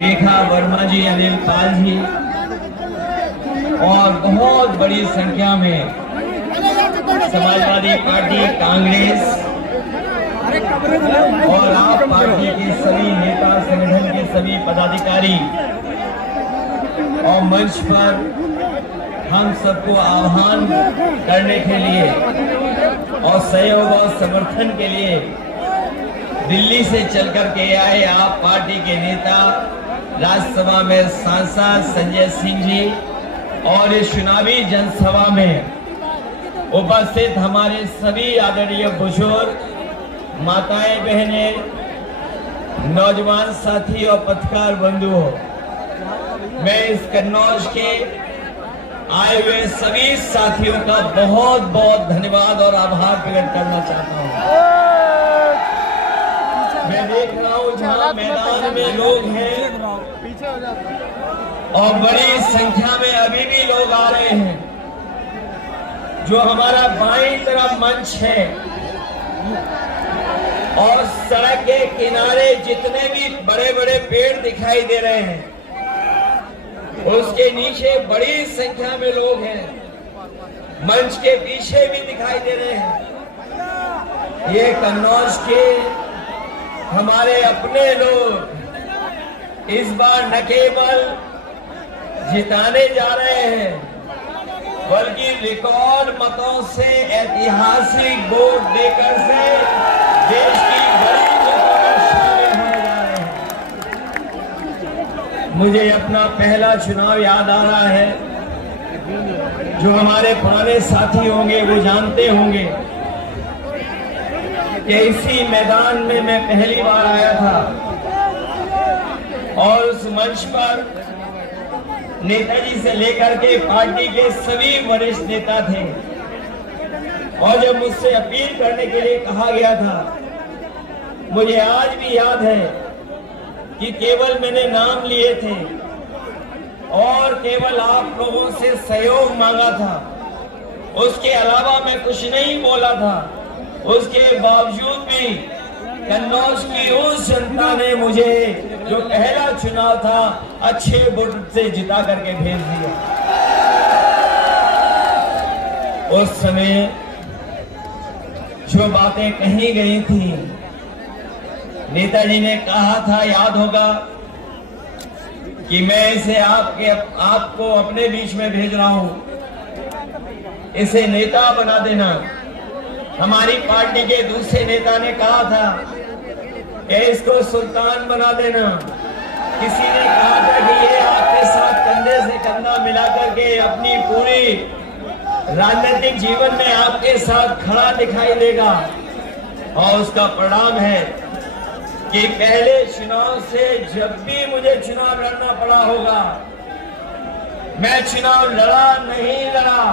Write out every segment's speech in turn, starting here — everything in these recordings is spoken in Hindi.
रेखा वर्मा जी, अनिल पाल जी और बहुत बड़ी संख्या में समाजवादी पार्टी, कांग्रेस और आप पार्टी के सभी नेता, संगठन के सभी पदाधिकारी और मंच पर हम सबको आह्वान करने के लिए और सहयोग और समर्थन के लिए दिल्ली से चलकर के आए आप पार्टी के नेता, राज्यसभा में सांसद संजय सिंह जी और इस चुनावी जनसभा में उपस्थित हमारे सभी आदरणीय बुजुर्ग, माताएं, बहनें, नौजवान साथी और पत्रकार बंधुओं, मैं इस कन्नौज के आए हुए सभी साथियों का बहुत बहुत धन्यवाद और आभार प्रकट करना चाहता हूं। मैं देख रहा हूं जहां मैदान में लोग हैं और बड़ी संख्या में अभी भी लोग आ रहे हैं। जो हमारा बाईं तरफ मंच है और सड़क के किनारे जितने भी बड़े बड़े पेड़ दिखाई दे रहे हैं, उसके नीचे बड़ी संख्या में लोग हैं। मंच के पीछे भी दिखाई दे रहे हैं। ये कन्नौज के हमारे अपने लोग इस बार न केवल जिताने जा रहे हैं, बल्कि रिकॉर्ड मतों से ऐतिहासिक वोट देकर से देश की बड़ी जीतों में शामिल होने जा रहे हैं। मुझे अपना पहला चुनाव याद आ रहा है। जो हमारे पुराने साथी होंगे वो जानते होंगे कि इसी मैदान में मैं पहली बार आया था और उस मंच पर नेताजी से लेकर के पार्टी के सभी वरिष्ठ नेता थे और जब मुझसे अपील करने के लिए कहा गया था, मुझे आज भी याद है कि केवल मैंने नाम लिए थे और केवल आप लोगों से सहयोग मांगा था, उसके अलावा मैं कुछ नहीं बोला था। उसके बावजूद भी कन्नौज की उस जनता ने मुझे, जो पहला चुनाव था, अच्छे वोट से जिता करके भेज दिया। उस समय जो बातें कही गई थी, नेताजी ने कहा था, याद होगा, कि मैं इसे आपको अपने बीच में भेज रहा हूं, इसे नेता बना देना। हमारी पार्टी के दूसरे नेता ने कहा था कि इसको सुल्तान बना देना। किसी ने कहा था कि ये आपके साथ कंधे से कंधा मिलाकर के अपनी पूरी राजनीतिक जीवन में आपके साथ खड़ा दिखाई देगा। और उसका परिणाम है कि पहले चुनाव से जब भी मुझे चुनाव लड़ना पड़ा होगा, मैं चुनाव लड़ा नहीं लड़ा,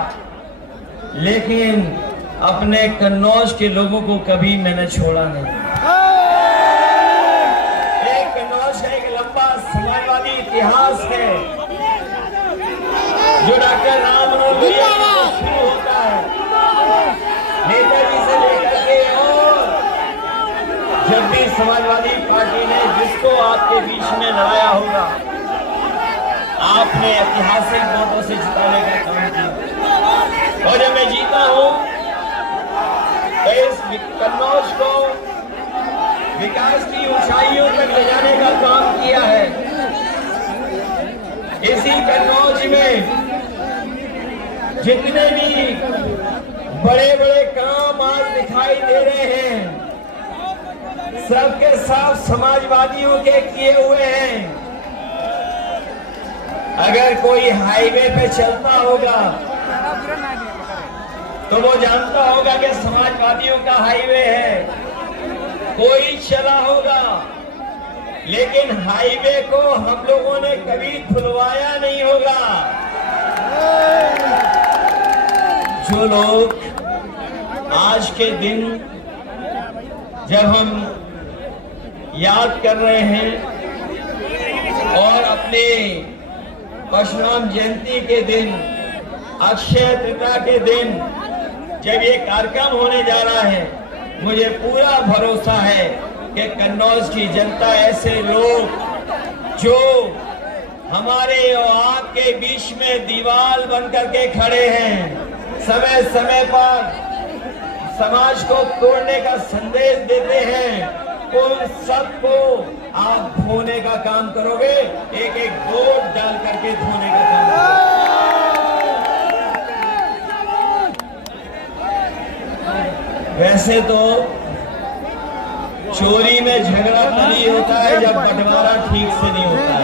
लेकिन अपने कन्नौज के लोगों को कभी मैंने छोड़ा नहीं। एक कन्नौज का एक लंबा समाजवादी इतिहास है जो डॉक्टर राम मनोहर लोहिया से शुरू होता है, नेताजी से लेकर के, और जब भी समाजवादी पार्टी ने जिसको आपके बीच में लड़ाया होगा, आपने ऐतिहासिक वोटों से जिताने का काम किया। और जब मैं जीता हूं तो इस कन्नौज को विकास की ऊंचाइयों तक ले जाने का काम किया है। इसी कन्नौज में जितने भी बड़े बड़े काम आज दिखाई दे रहे हैं, सबके सब समाजवादियों के किए हुए हैं। अगर कोई हाईवे पे चलता होगा तो वो जानता होगा कि समाजवादियों का हाईवे है। कोई चला होगा, लेकिन हाईवे को हम लोगों ने कभी खुलवाया नहीं होगा। जो लोग आज के दिन जब हम याद कर रहे हैं और अपने परशुराम जयंती के दिन, अक्षय तृतीया के दिन जब ये कार्यक्रम होने जा रहा है, मुझे पूरा भरोसा है कि कन्नौज की जनता, ऐसे लोग जो हमारे और आपके बीच में दीवार बन करके खड़े हैं, समय समय पर समाज को तोड़ने का संदेश देते हैं, उन सबको आप धोने का काम करोगे, एक एक वोट डाल करके धोने का काम करोगे। वैसे तो चोरी में झगड़ा तभी होता है जब बंटवारा ठीक से नहीं होता है।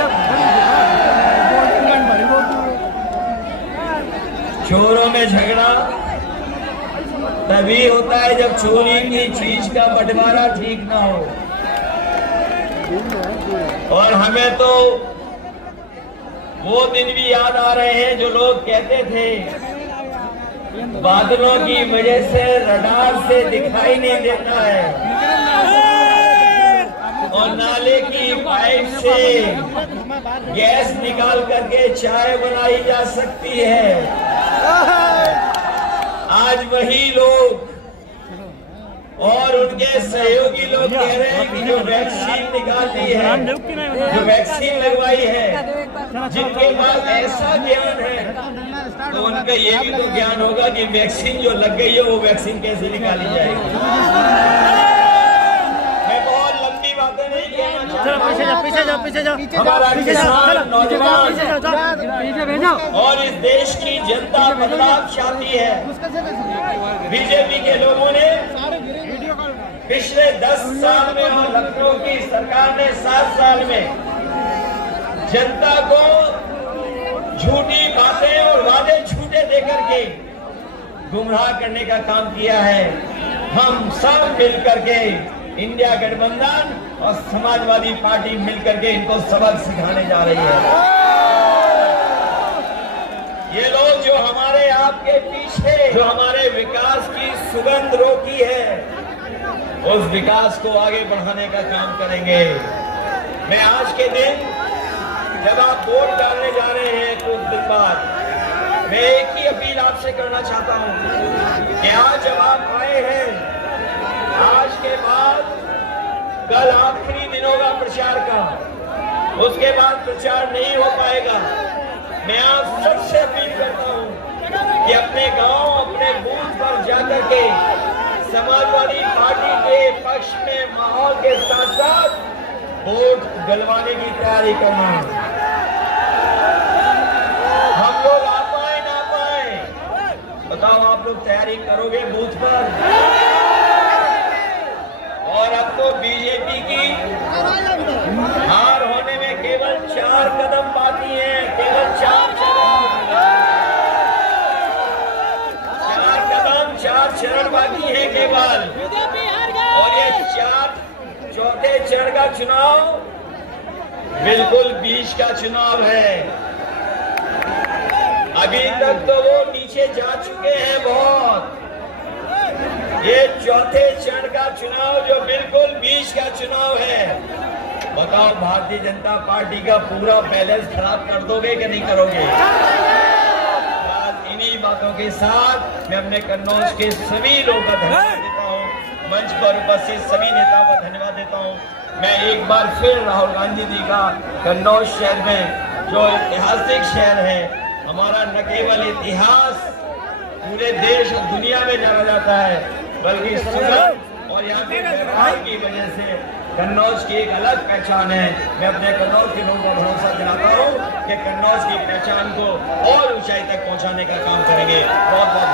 चोरों में झगड़ा तभी होता है जब चोरी की चीज का बंटवारा ठीक ना हो। और हमें तो वो दिन भी याद आ रहे हैं जो लोग कहते थे बादलों की वजह से रडार से दिखाई नहीं देता है और नाले की पाइप से गैस निकाल करके चाय बनाई जा सकती है। आज वही लोग और उनके सहयोगी लोग कह रहे हैं कि जो वैक्सीन निकाली है, जो वैक्सीन लगवाई है, जिनके पास ऐसा ज्ञान है तो उनका ये भी तो ज्ञान होगा कि वैक्सीन जो लग गई है वो वैक्सीन कैसे निकाली जाएगी। मैं बहुत लंबी बातें नहीं कहना चाहता। हमारा किसान, नौजवान और इस देश की जनता बदलाव चाहती है। बीजेपी के लोगों ने पिछले 10 साल में और लखनऊ की सरकार ने 7 साल में जनता को झूठी बातें और वादे झूठे देकर के गुमराह करने का काम किया है। हम सब मिलकर के इंडिया गठबंधन और समाजवादी पार्टी मिलकर के इनको सबक सिखाने जा रही है। ये लोग जो हमारे आपके पीछे जो हमारे विकास की सुगंध रोकी है, उस विकास को आगे बढ़ाने का काम करेंगे। मैं आज के दिन जब आप वोट डालने जा रहे हैं कुछ दिन बाद, मैं एक ही अपील आपसे करना चाहता हूं कि आज जब आप आए हैं, आज के बाद कल आखिरी दिनों का प्रचार का, उसके बाद प्रचार नहीं हो पाएगा। मैं आप सबसे अपील करता हूं कि अपने गांव, अपने बूथ पर जाकर के समाजवादी पार्टी के पक्ष में माहौल के साथ साथ वोट डलवाने की तैयारी करना। हम लोग आ पाए ना पाए, बताओ आप लोग तैयारी करोगे बूथ पर? और अब तो बीजेपी की हार होने में केवल 4 कदम बाकी हैं, केवल 4 चरण बाकी है केवल। और ये 4 चरण का चुनाव बिल्कुल बीच का चुनाव है। अभी तक तो वो नीचे जा चुके हैं बहुत। ये 4थे चरण का चुनाव जो बिल्कुल बीच का चुनाव है, बताओ भारतीय जनता पार्टी का पूरा बैलेंस खराब कर दोगे कि नहीं करोगे? इन्हीं बातों के साथ मैं अपने कन्नौज के सभी लोगों का धन्यवाद देता हूँ, मंच पर उपस्थित सभी नेताओं का धन्यवाद देता हूँ। मैं एक बार फिर राहुल गांधी जी का कन्नौज शहर में जो ऐतिहासिक शहर है, हमारा न केवल इतिहास पूरे देश और दुनिया में जाना जाता है, बल्कि सुगंध और यहाँ के व्यवहार की वजह से कन्नौज की एक अलग पहचान है। मैं अपने कन्नौज के लोगों को भरोसा दिलाता हूँ कि कन्नौज की पहचान को और ऊंचाई तक पहुँचाने का काम करेंगे। बहुत बहुत